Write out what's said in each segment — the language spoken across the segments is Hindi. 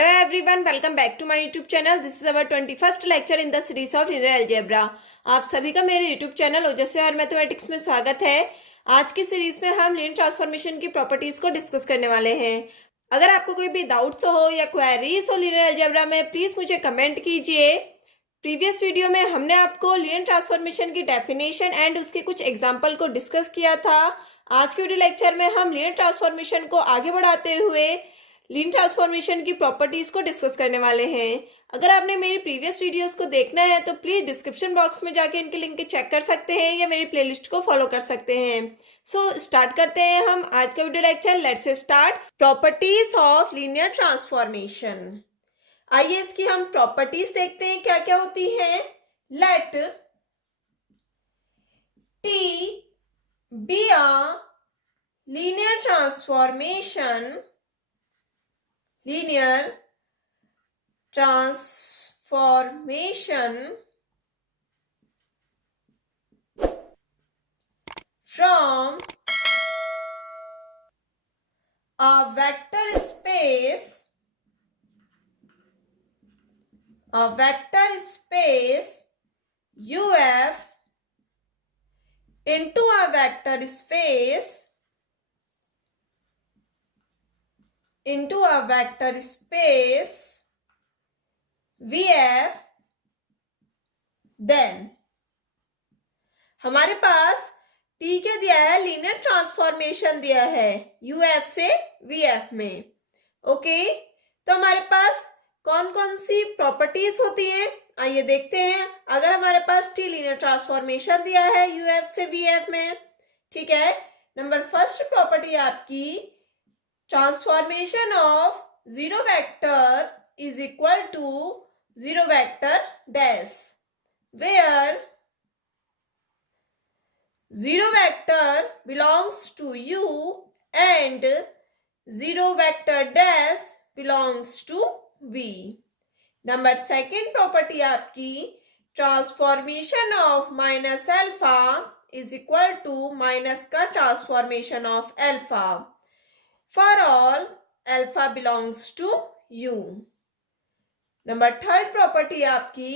Hello everyone, welcome back to my YouTube channel. This is our 21st lecture in the series of linear algebra. आप सभी का मेरे YouTube चैनल ओजस्वी और मैथमेटिक्स में स्वागत है। आज की सीरीज में हम लीनियर ट्रांसफॉर्मेशन की प्रॉपर्टीज को डिस्कस करने वाले हैं। अगर आपको कोई भी डाउट्स हो या क्वेरीज हो लीनियर अलजेब्रा में, प्लीज मुझे कमेंट कीजिए। प्रीवियस वीडियो में हमने आपको लीनियर ट्रांसफॉर्मेशन की डेफिनेशन एंड उसके कुछ एग्जाम्पल को डिस्कस किया था। आज के वीडियो लेक्चर में हम लीनियर ट्रांसफॉर्मेशन को आगे बढ़ाते हुए लीनियर ट्रांसफॉर्मेशन की प्रॉपर्टीज को डिस्कस करने वाले हैं। अगर आपने मेरी प्रीवियस वीडियोस को देखना है तो प्लीज डिस्क्रिप्शन बॉक्स में जाके इनके लिंक चेक कर सकते हैं या मेरी प्लेलिस्ट को फॉलो कर सकते हैं। सो स्टार्ट करते हैं हम आज का video lecture. Let's start properties of linear transformation. आइए इसकी हम प्रॉपर्टीज देखते हैं क्या क्या होती है। Let T be a linear transformation from a vector space UF into a vector space VF, देन हमारे पास टी के दिया है, लीनियर ट्रांसफॉर्मेशन दिया है यूएफ से वीएफ में। ओके, तो हमारे पास कौन कौन सी प्रॉपर्टीज होती हैं आइए देखते हैं। अगर हमारे पास टी लीनियर ट्रांसफॉर्मेशन दिया है यूएफ से वीएफ में, ठीक है, नंबर फर्स्ट प्रॉपर्टी आपकी transformation of zero vector is equal to zero vector dash, where zero vector belongs to U and zero vector dash belongs to V. Number second property आपकी transformation of minus alpha is equal to minus का transformation of alpha for all alpha belongs to U. Number third property आपकी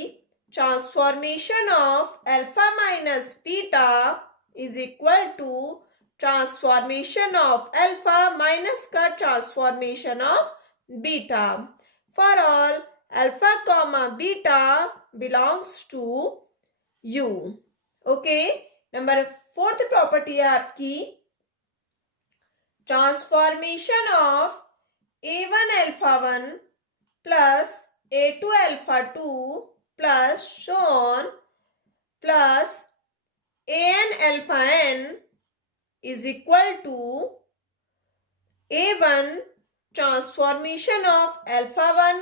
transformation of alpha minus beta is equal to transformation of alpha minus का transformation of beta for all alpha comma beta belongs to U. Okay, number fourth property है आपकी transformation of A1 alpha 1 plus A2 alpha 2 plus so on plus an alpha n is equal to A1 transformation of alpha 1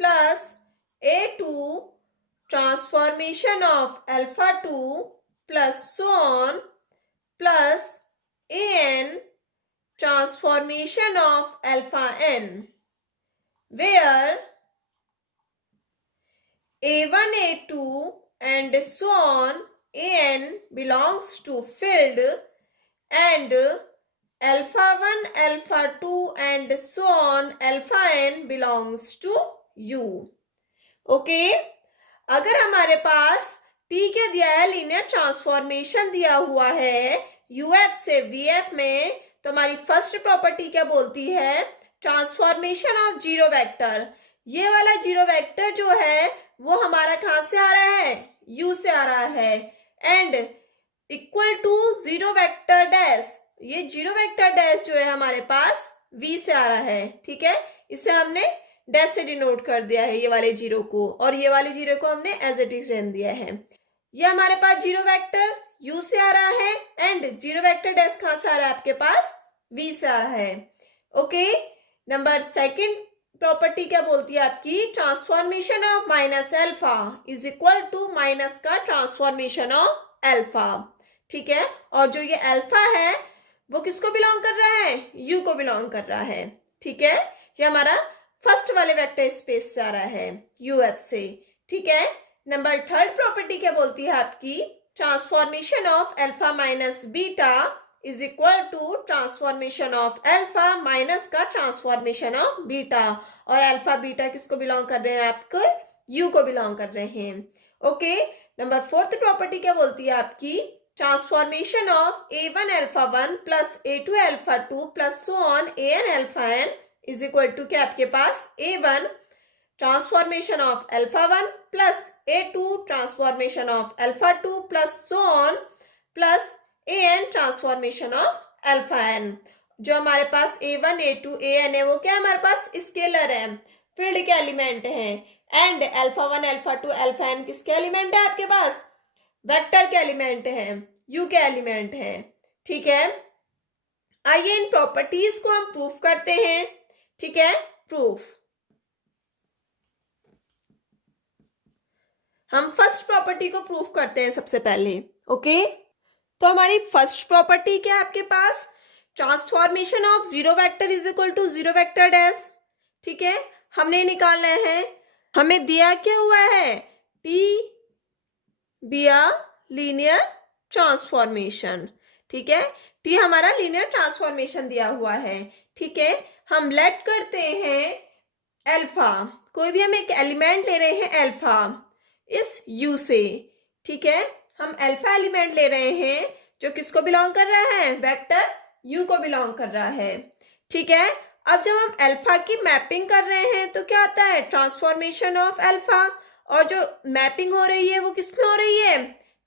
plus A2 transformation of alpha 2 plus so on plus an transformation of alpha n, where A1, A2 and so on An belongs to field and alpha 1, alpha 2 and so on alpha n belongs to U. Okay, अगर हमारे पास T के दिया है लीनियर ट्रांसफॉर्मेशन दिया हुआ है UF से VF में, तो हमारी फर्स्ट प्रॉपर्टी क्या बोलती है ट्रांसफॉर्मेशन ऑफ जीरो वेक्टर। ये वाला जीरो वेक्टर जो है वो हमारा कहां से आ रहा है U से आ रहा है and equal to zero vector dash, ये जीरो वेक्टर डैश जो है हमारे पास V से आ रहा है, ठीक है, इसे हमने डैश से डिनोट कर दिया है ये वाले जीरो को, और ये वाले जीरो को हमने एज इट इज रहने दिया है। ये हमारे पास जीरो वेक्टर U से आ रहा है एंड जीरो वेक्टर डैश कहां से आ रहा है आपके पास V से आ रहा है। ओके, नंबर सेकेंड प्रॉपर्टी क्या बोलती है आपकी transformation of minus alpha is equal to minus का ट्रांसफॉर्मेशन ऑफ अल्फा, ठीक है, और जो ये अल्फा है वो किसको बिलोंग कर रहा है यू को बिलोंग कर रहा है, ठीक है, ये हमारा फर्स्ट वाले वेक्टर स्पेस से आ रहा है यूएफ से, ठीक है। नंबर थर्ड प्रॉपर्टी क्या बोलती है आपकी transformation of alpha minus beta is equal to transformation of alpha minus का ट्रांसफॉर्मेशन ऑफ बीटा, और अल्फा बीटा किसको बिलोंग कर रहे हैं, आपको यू को बिलोंग कर रहे हैं। ओके, नंबर फोर्थ प्रॉपर्टी क्या बोलती है आपकी, transformation of a1 alpha 1 plus a2 alpha 2 plus so on an alpha n is equal to क्या आपके पास a1 transformation of alpha 1 plus a2 transformation of alpha 2 plus so on plus an transformation of alpha n। जो हमारे पास a1 a2 an है वो क्या है, हमारे पास स्केलर है, फील्ड के एलिमेंट हैं, and alpha 1 alpha 2 alpha n किसके एलिमेंट है आपके पास, वेक्टर के एलिमेंट है, यू के एलिमेंट है। ठीक है, आइए इन प्रॉपर्टीज को हम प्रूफ करते हैं। ठीक है, प्रूफ हम फर्स्ट प्रॉपर्टी को प्रूफ करते हैं सबसे पहले। ओके, तो हमारी फर्स्ट प्रॉपर्टी क्या है आपके पास, transformation of zero vector is equal to zero vector dash. ठीक है, हमने निकालना है, हमें दिया क्या हुआ है, T be a linear transformation. ठीक है, टी हमारा लीनियर ट्रांसफॉर्मेशन दिया हुआ है। ठीक है, हम लेट करते हैं अल्फा, कोई भी हम एक एलिमेंट ले रहे हैं अल्फा इस यू से। ठीक है, हम अल्फा एलिमेंट ले रहे हैं जो किसको बिलोंग कर रहा है, वेक्टर यू को बिलोंग कर रहा है। ठीक है, अब जब हम अल्फा की मैपिंग कर रहे हैं तो क्या आता है, ट्रांसफॉर्मेशन ऑफ अल्फा, और जो मैपिंग हो रही है वो किस में हो रही है,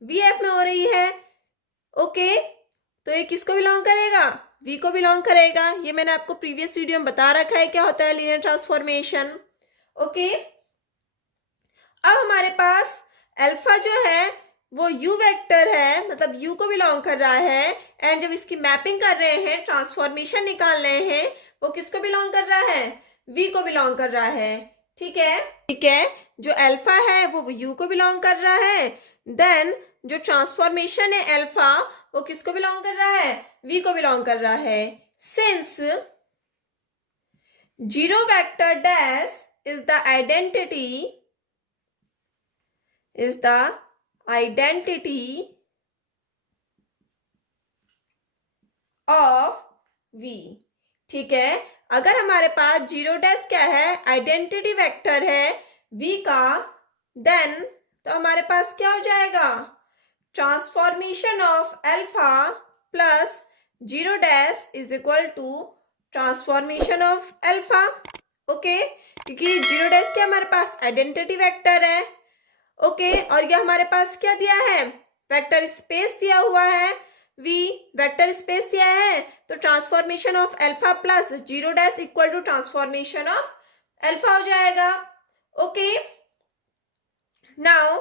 वीएफ में हो रही है। ओके, तो ये किसको बिलोंग करेगा, वी को बिलोंग करेगा। ये मैंने आपको प्रीवियस वीडियो में बता रखा है क्या होता है लीनियर ट्रांसफॉर्मेशन। ओके, अब हमारे पास अल्फा जो है वो यू वेक्टर है, मतलब यू को बिलोंग कर रहा है, एंड जब इसकी मैपिंग कर रहे हैं, ट्रांसफॉर्मेशन निकाल रहे हैं, वो किसको बिलोंग कर रहा है, वी को बिलोंग कर रहा है। ठीक है, ठीक है, जो अल्फा है वो यू को बिलोंग कर रहा है, देन जो ट्रांसफॉर्मेशन है अल्फा वो किसको बिलोंग कर रहा है, वी को बिलोंग कर रहा है। Since zero vector dash is the identity of V. ठीक है, अगर हमारे पास जीरो डैश क्या है, आइडेंटिटी वेक्टर है वी का, देन तो हमारे पास क्या हो जाएगा, transformation of alpha plus zero dash is equal to transformation of alpha. Okay, क्योंकि जीरो डैश क्या हमारे पास आइडेंटिटी वेक्टर है। ओके, और ये हमारे पास क्या दिया है, वेक्टर स्पेस दिया हुआ है, वी वेक्टर स्पेस दिया है, तो transformation of alpha plus zero dash equal to transformation of alpha हो जाएगा। Okay, now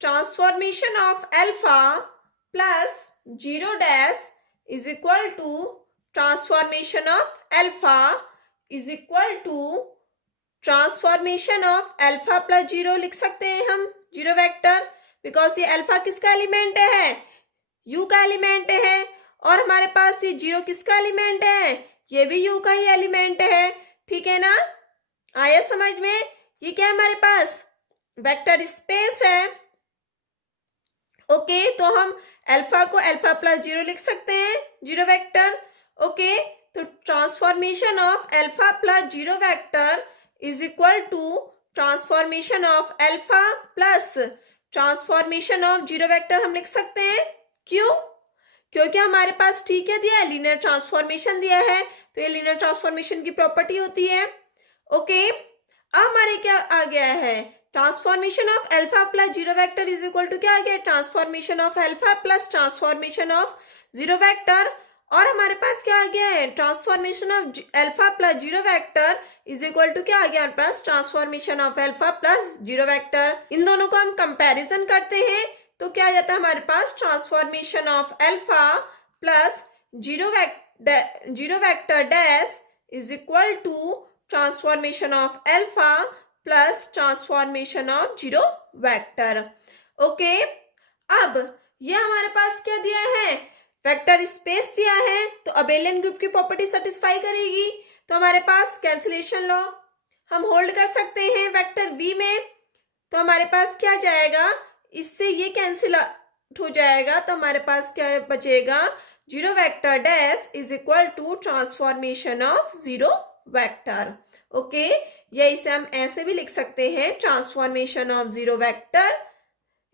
transformation of alpha plus zero dash is equal to transformation of alpha is equal to transformation of alpha plus zero लिख सकते हैं हम, जीरो वेक्टर, बिकॉज ये अल्फा किसका एलिमेंट है, यू का एलिमेंट है, और हमारे पास ये जीरो किसका एलिमेंट है, ये भी यू का ही एलिमेंट है। ठीक है ना, आया समझ में, ये क्या है हमारे पास वेक्टर स्पेस है। ओके, तो हम अल्फा को अल्फा प्लस जीरो लिख सकते हैं, जीरो वेक्टर। ओके, तो transformation of alpha plus zero vector is equal to transformation of alpha plus transformation of zero vector हम लिख सकते हैं। क्यों, क्योंकि हमारे पास ठीक है दिया है, लीनियर ट्रांसफॉर्मेशन दिया है, तो ये लीनियर ट्रांसफॉर्मेशन की प्रॉपर्टी होती है। ओके, अब हमारे क्या आ गया है, transformation of alpha plus zero vector is equal to क्या आ गया, transformation of alpha plus transformation of zero vector, और हमारे पास क्या आ गया है, transformation of alpha plus zero vector is equal to क्या आ गया हमारे पास, transformation of alpha plus zero vector. इन दोनों को हम कंपैरिजन करते हैं तो क्या आ जाता है हमारे पास, transformation of alpha plus zero vector dash is equal to transformation of alpha plus transformation of zero vector. Okay, अब ये हमारे पास क्या दिया है, वेक्टर स्पेस दिया है, तो अबेलियन ग्रुप की प्रॉपर्टी सेटिस्फाई करेगी, तो हमारे पास कैंसिलेशन लॉ हम होल्ड कर सकते हैं वेक्टर वी में, तो हमारे पास क्या जाएगा, इससे ये कैंसिल हो जाएगा, तो हमारे पास क्या बचेगा, zero vector dash is equal to transformation of zero vector. Okay, या इसे हम ऐसे भी लिख सकते हैं, transformation of zero vector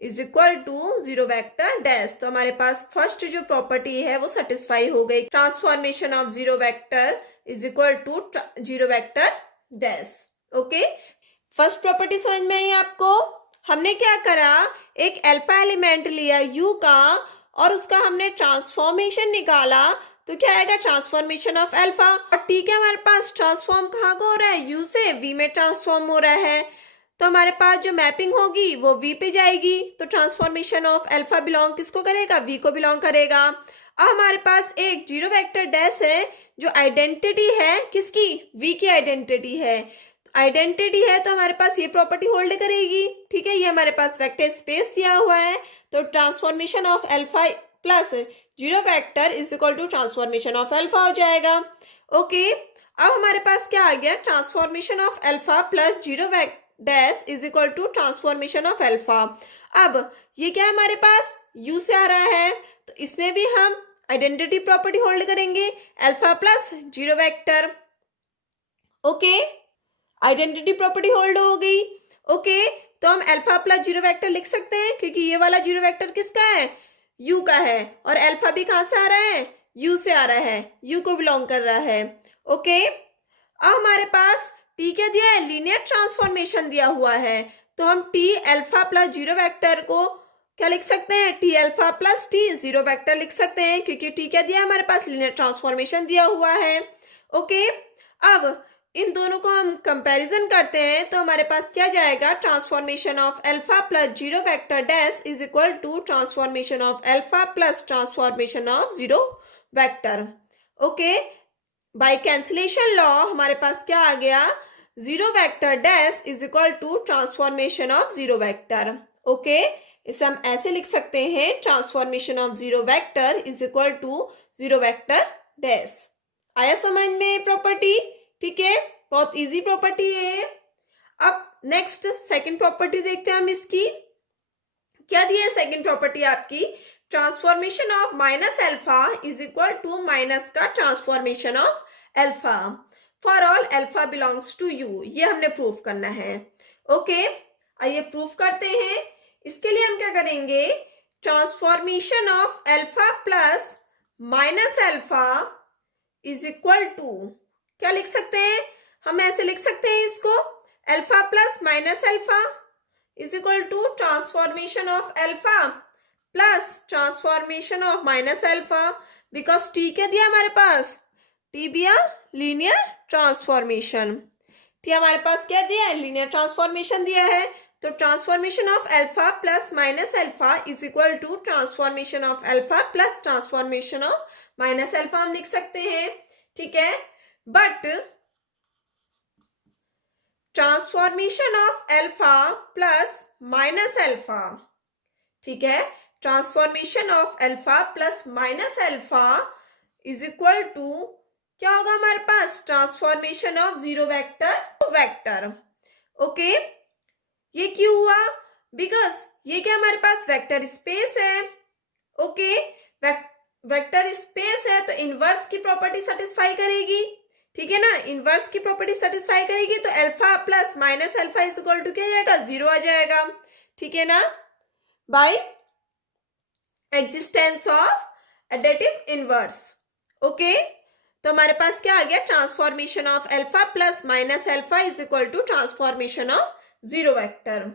is equal to zero vector dash. तो हमारे पास फर्स्ट जो प्रॉपर्टी है वो सेटिस्फाई हो गई, transformation of zero vector is equal to zero vector dash. Okay, first property समझ में आई आपको? हमने क्या करा, एक अल्फा एलिमेंट लिया u का और उसका हमने ट्रांसफॉर्मेशन निकाला, तो क्या आएगा, ट्रांसफॉर्मेशन ऑफ अल्फा। और ठीक है, हमारे पास ट्रांसफॉर्म कहाँ को हो रहा है, u से v में ट्रांसफॉर्म हो रहा है, तो हमारे पास जो मैपिंग होगी वो v पे जाएगी। तो ट्रांसफॉर्मेशन ऑफ अल्फा बिलोंग किसको करेगा, v को बिलोंग करेगा। अब हमारे पास एक जीरो वेक्टर डैश है जो आइडेंटिटी है किसकी, v की आइडेंटिटी है। आइडेंटिटी है तो हमारे पास ये प्रॉपर्टी होल्ड करेगी। ठीक है, ये हमारे पास वेक्टर स्पेस दिया हुआ है, तो transformation of alpha plus zero vector is equal to transformation of alpha हो जाएगा। ओके, अब हमारे पास क्या आ गया, transformation of alpha plus zero dash is equal to transformation of alpha. अब ये क्या है, हमारे पास u से आ रहा है, तो इसमें भी हम आइडेंटिटी प्रॉपर्टी होल्ड करेंगे, alpha plus zero vector. Okay, identity property hold हो गई। ओके, तो हम अल्फा प्लस जीरो वेक्टर लिख सकते हैं, क्योंकि ये वाला जीरो वेक्टर किसका है, u का है, और अल्फा भी कहां से आ रहा है, u से आ रहा है, u को बिलोंग कर रहा है। ओके, अब हमारे पास t क्या दिया है, लीनियर ट्रांसफॉर्मेशन दिया हुआ है, तो हम t alpha plus zero vector को क्या लिख सकते हैं, t alpha plus t zero vector लिख सकते हैं, क्योंकि t क्या दिया है, हमारे पास लीनियर ट्रांसफॉर्मेशन दिया हुआ है। ओके, अब इन दोनों को हम कंपैरिजन करते हैं, तो हमारे पास क्या जाएगा, transformation of alpha plus zero vector dash is equal to transformation of alpha plus transformation of zero vector. Okay, by cancellation law हमारे पास क्या आ गया, zero vector dash is equal to transformation of zero vector. Okay, इसे हम ऐसे लिख सकते हैं, transformation of zero vector is equal to zero vector dash. आया समझ में प्रॉपर्टी? ठीक है, बहुत इजी प्रॉपर्टी है। अब नेक्स्ट सेकंड प्रॉपर्टी देखते हैं हम इसकी। क्या दी है सेकंड प्रॉपर्टी आपकी, transformation of minus alpha is equal to minus का transformation of alpha for all alpha belongs to U. ये हमने प्रूफ करना है। ओके, आइए प्रूफ करते हैं। इसके लिए हम क्या करेंगे, transformation of alpha plus minus alpha is equal to, क्या लिख सकते हैं, हम ऐसे लिख सकते हैं इसको, alpha plus minus alpha is equal to transformation of alpha plus transformation of minus alpha, because T क्या दिया हमारे पास, टी दिया लीनियर ट्रांसफॉर्मेशन। टी हमारे पास क्या दिया है, लीनियर ट्रांसफॉर्मेशन दिया है, तो transformation of alpha plus minus alpha is equal to transformation of alpha plus transformation of minus alpha हम लिख सकते हैं। ठीक है, but transformation of alpha plus minus alpha, ठीक है, transformation of alpha plus minus alpha is equal to क्या होगा हमारे पास, transformation of zero vector vector. Okay, ये क्यों हुआ, बिकॉज ये क्या हमारे पास वेक्टर स्पेस है। ओके, वेक्टर स्पेस है तो इनवर्स की प्रॉपर्टी सेटिस्फाई करेगी। ठीक है ना, इनवर्स की प्रॉपर्टी सेटिस्फाई करेगी, तो alpha plus minus alpha is equal to क्या जाएगा, जीरो आ जाएगा। ठीक है ना, by existence of additive inverse. Okay, तो हमारे पास क्या आ गया, transformation of alpha plus minus alpha is equal to transformation of zero vector.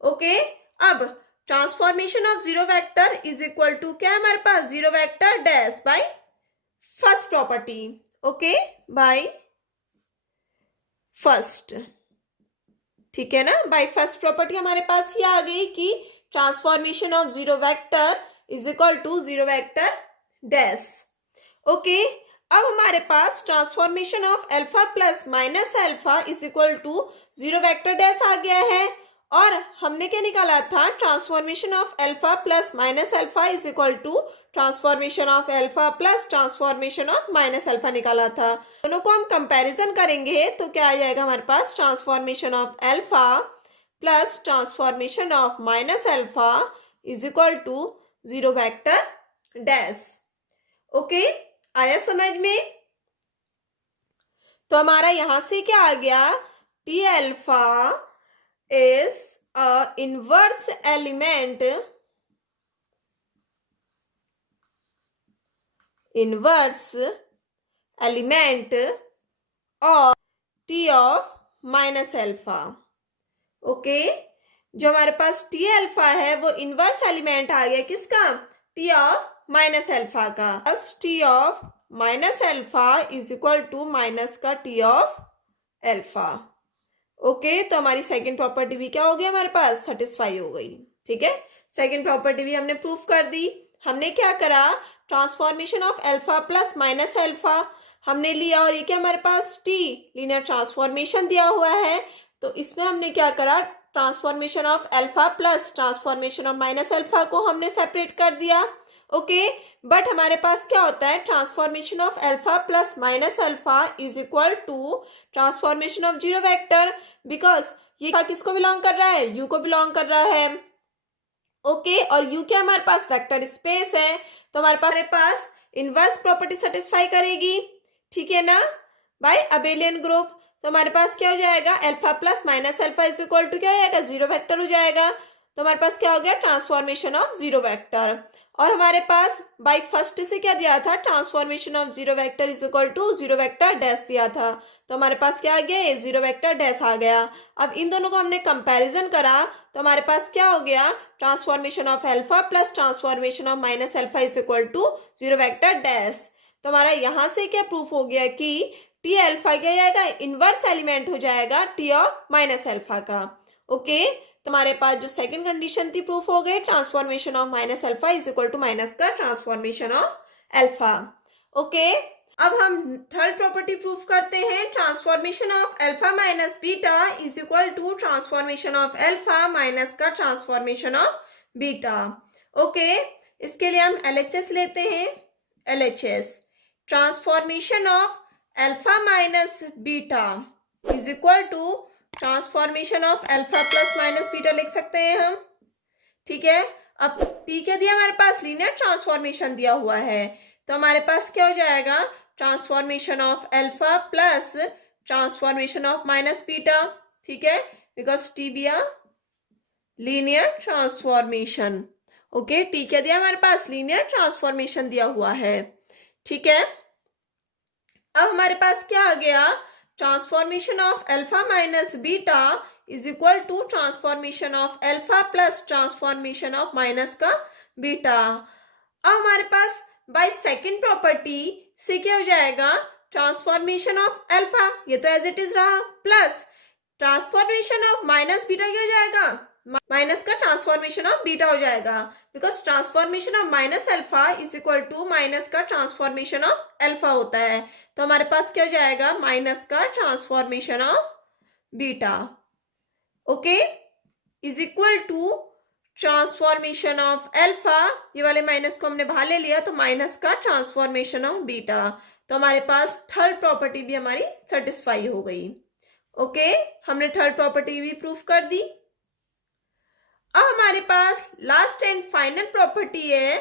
Okay, अब transformation of zero vector is equal to क्या है हमारे पास, zero vector dash by first property. Okay, by first, ठीक है ना, बाय फर्स्ट प्रॉपर्टी हमारे पास ये आ गई कि transformation of zero vector is equal to zero vector dash. Okay, अब हमारे पास transformation of alpha plus minus alpha is equal to zero vector dash आ गया है, और हमने क्या निकाला था, transformation of alpha plus minus alpha is equal to transformation of alpha plus transformation of minus alpha निकाला था। दोनों को हम कंपैरिजन करेंगे तो क्या आ जाएगा हमारे पास, transformation of alpha plus transformation of minus alpha is equal to zero vector dash. Okay, आया समझ में? तो हमारा यहां से क्या आ गया, T alpha is a inverse element, inverse element और T of minus alpha. Okay, जो हमारे पास टी अल्फा है वो इनवर्स एलिमेंट आ गया किसका, टी ऑफ माइनस अल्फा का। बस T of minus alpha is equal to minus का टी ऑफ अल्फा। ओके, तो हमारी सेकंड प्रॉपर्टी भी क्या हो गई, हमारे पास सेटिस्फाई हो गई। ठीक है, सेकंड प्रॉपर्टी भी हमने प्रूफ कर दी। हमने क्या करा, transformation of alpha plus minus alpha हमने लिया, और ये क्या हमारे पास टी लीनियर ट्रांसफॉर्मेशन दिया हुआ है, तो इसमें हमने क्या करा, transformation of alpha plus transformation of minus alpha को हमने सेपरेट कर दिया। ओके, बट हमारे पास क्या होता है, transformation of alpha plus minus alpha is equal to transformation of zero vector, because ये किसको बिलोंग कर रहा है, यू को बिलोंग कर रहा है। ओके, और यू क्या हमारे पास वेक्टर स्पेस है, तो हमारे पास इनवर्स प्रॉपर्टी सेटिस्फाई करेगी। ठीक है ना, बाय अबेलियन ग्रुप। तो हमारे पास क्या हो जाएगा, alpha plus minus alpha is equal to क्या हो जाएगा, जीरो वेक्टर हो जाएगा। तो हमारे पास क्या हो गया, ट्रांसफॉर्मेशन ऑफ जीरो वेक्टर। और हमारे पास बाय फर्स्ट से क्या दिया था, transformation of zero vector is equal to zero vector dash दिया था, तो हमारे पास क्या आ गया, जीरो वेक्टर डैश आ गया। अब इन दोनों को हमने कंपैरिजन करा, तो हमारे पास क्या हो गया, transformation of alpha plus transformation of minus alpha is equal to zero vector dash. तो हमारा यहां से क्या प्रूफ हो गया कि टी अल्फा क्या जाएगा, इनवर्स एलिमेंट हो जाएगा टी ऑफ माइनस अल्फा का। ओके, तो हमारे पास जो सेकंड कंडीशन थी प्रूफ हो गई, transformation of minus alpha is equal to minus का ट्रांसफॉर्मेशन ऑफ अल्फा। ओके, अब हम थर्ड प्रॉपर्टी प्रूफ करते हैं, transformation of alpha minus beta is equal to transformation of alpha minus का ट्रांसफॉर्मेशन ऑफ बीटा। ओके, इसके लिए हम एलएचएस लेते हैं, LHS transformation of alpha minus beta is equal to transformation of alpha plus minus beta लिख सकते हैं हम। ठीक है, अब टी क्या दिया हमारे पास, लीनियर ट्रांसफॉर्मेशन दिया हुआ है, तो हमारे पास क्या हो जाएगा, transformation of alpha plus transformation of minus beta. ठीक है, because T be a linear transformation. Okay, T क्या दिया हमारे पास, लीनियर ट्रांसफॉर्मेशन दिया हुआ है। ठीक है, अब हमारे पास क्या आ गया, transformation of alpha minus beta is equal to transformation of alpha plus transformation of minus का बीटा। अब हमारे पास बाय सेकंड प्रॉपर्टी से क्या हो जाएगा, ट्रांसफॉर्मेशन ऑफ अल्फा ये तो एज इट इज रहा, plus transformation of minus beta क्या हो जाएगा, माइनस का ट्रांसफॉर्मेशन ऑफ बीटा हो जाएगा, because transformation of minus alpha is equal to minus का ट्रांसफॉर्मेशन ऑफ अल्फा होता है, तो हमारे पास क्या हो जाएगा, माइनस का transformation of beta. Okay, is equal to transformation of alpha, ये वाले माइनस को हमने बाहर ले लिया, तो माइनस का ट्रांसफॉर्मेशन ऑफ बीटा। तो हमारे पास थर्ड प्रॉपर्टी भी हमारी सेटिस्फाई हो गई। ओके, हमने थर्ड प्रॉपर्टी भी प्रूफ कर दी। अब हमारे पास लास्ट एंड फाइनल प्रॉपर्टी है,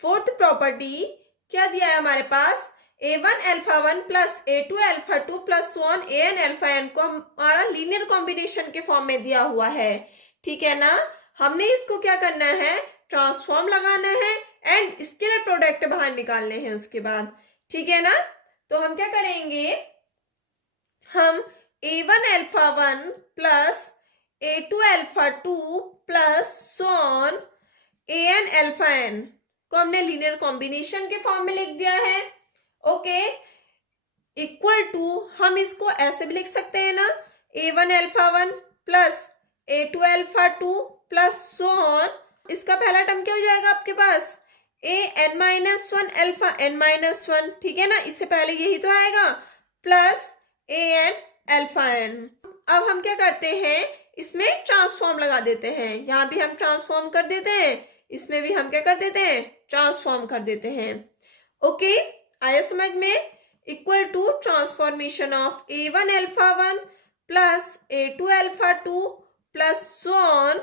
फोर्थ प्रॉपर्टी। क्या दिया है हमारे पास, a1 alpha 1 plus a2 alpha 2 plus so on an alpha n को हमारा लीनियर कॉम्बिनेशन के फॉर्म में दिया हुआ है। ठीक है ना, हमने इसको क्या करना है, ट्रांसफॉर्म लगाना है एंड स्केलर प्रोडक्ट बाहर निकालने हैं उसके बाद। ठीक है ना, तो हम क्या करेंगे, हम a1 alpha 1 plus a2 alpha 2 plus so on an alpha n को हमने लीनियर कॉम्बिनेशन के फॉर्म में लिख दिया है। ओके, इक्वल टू हम इसको ऐसे भी लिख सकते हैं ना, a1 alpha 1 plus a2 alpha 2 plus so on, इसका पहला टर्म क्या हो जाएगा आपके पास, an minus 1 alpha n minus 1। ठीक है ना, इससे पहले यही तो आएगा, प्लस an अल्फा n। अब हम क्या करते हैं, इसमें ट्रांसफॉर्म लगा देते हैं, यहां भी हम ट्रांसफॉर्म कर देते हैं, इसमें भी हम क्या कर देते हैं, ट्रांसफॉर्म कर देते हैं। ओके, आया समझ में, equal to transformation of a1 alpha 1 plus a2 alpha 2 plus so on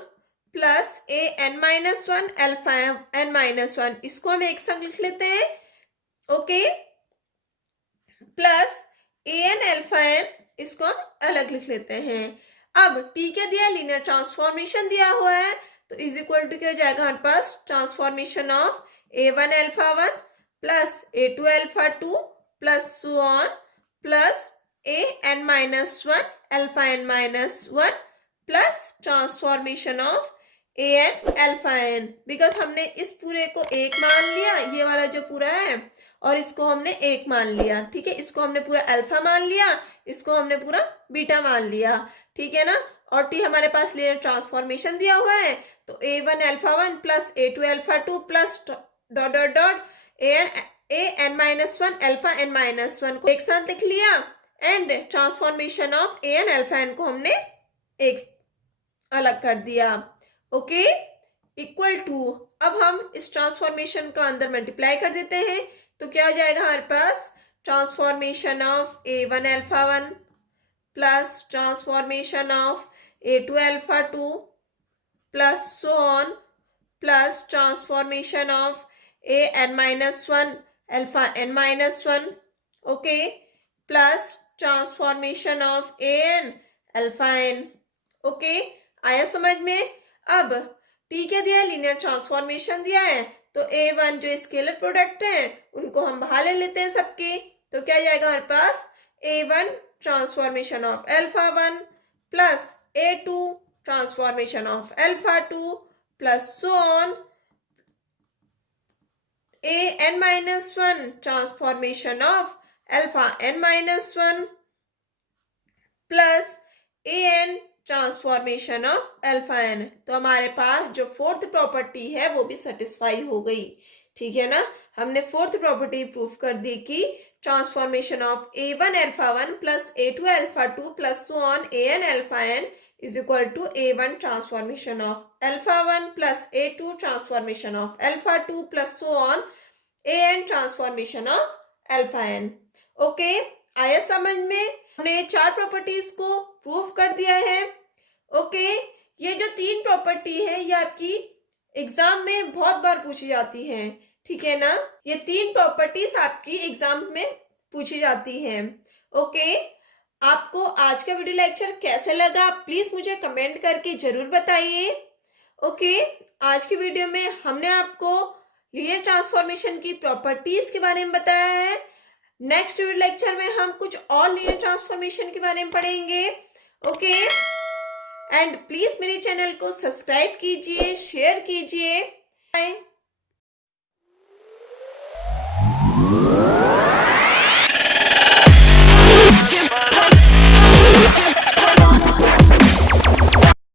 plus an minus 1 alpha n minus 1, इसको हम एक संग लिख लेते हैं, okay, plus A N alpha n, इसको हम अलग लिख लेते हैं। अब टी क्या दिया है, लीनियर ट्रांसफॉर्मेशन दिया हुआ है, तो इज इक्वल टू क्या हो जाएगा हमारे पास, transformation of A one alpha one plus A two alpha two plus so on plus A N minus one alpha N minus one plus transformation of A N alpha N. Because हमने इस पूरे को एक मान लिया, ये वाला जो पूरा है, और इसको हमने एक मान लिया, ठीक है, इसको हमने पूरा अल्फा मान लिया, इसको हमने पूरा बीटा मान लिया, ठीक है ना। और टी हमारे पास लीनियर ट्रांसफॉर्मेशन दिया हुआ है, तो A one alpha one plus A two alpha two plus dot dot dot A N minus one alpha N minus one को एक साथ लिख लिया, and transformation of A N alpha N को हमने एक अलग कर दिया। ओके, इक्वल टू, अब हम इस ट्रांसफॉर्मेशन को अंदर मल्टीप्लाई कर देते हैं, तो क्या हो जाएगा हमारे पास, transformation of A one alpha one plus transformation of A two alpha two plus so on plus transformation of A N minus one alpha N minus one, okay, plus transformation of A N alpha N. Okay, आया समझ में। अब टी क्या दिया है, लीनियर ट्रांसफॉर्मेशन दिया है, तो ए वन जो स्केलर प्रोडक्ट है उनको हम बाहर ले लेते हैं सबके, तो क्या जाएगा हमारे पास, A one transformation of alpha one plus A two transformation of alpha two plus so on A N minus one transformation of alpha N minus one plus A N transformation of alpha N. तो हमारे पास जो फोर्थ प्रॉपर्टी है वो भी सेटिस्फाई हो गई, ठीक है ना। हमने फोर्थ प्रॉपर्टी प्रूफ कर दी कि transformation of A one alpha one plus A two alpha two plus so on A N alpha n is equal to a one transformation of alpha one plus A two transformation of alpha two plus so on A N transformation of alpha N. Okay, आया समझ में। हमने चार प्रॉपर्टीज को प्रूफ कर दिया है। ओके, ये जो तीन प्रॉपर्टी है ये आपकी एग्जाम में बहुत बार पूछी जाती हैं, ठीक है ना। ये तीन प्रॉपर्टीज आपकी एग्जाम में पूछी जाती हैं। ओके, आपको आज का वीडियो लेक्चर कैसे लगा प्लीज मुझे कमेंट करके जरूर बताइए। ओके, आज की वीडियो में हमने आपको लीनियर ट्रांसफॉर्मेशन की प्रॉपर्टीज के बारे में बताया है। नेक्स्ट वीडियो लेक्चर में हम कुछ और लीनियर ट्रांसफॉर्मेशन के बारे में पढ़ेंगे। ओके, एंड प्लीज मेरे चैनल को सब्सक्राइब कीजिए, शेयर कीजिए। बाय।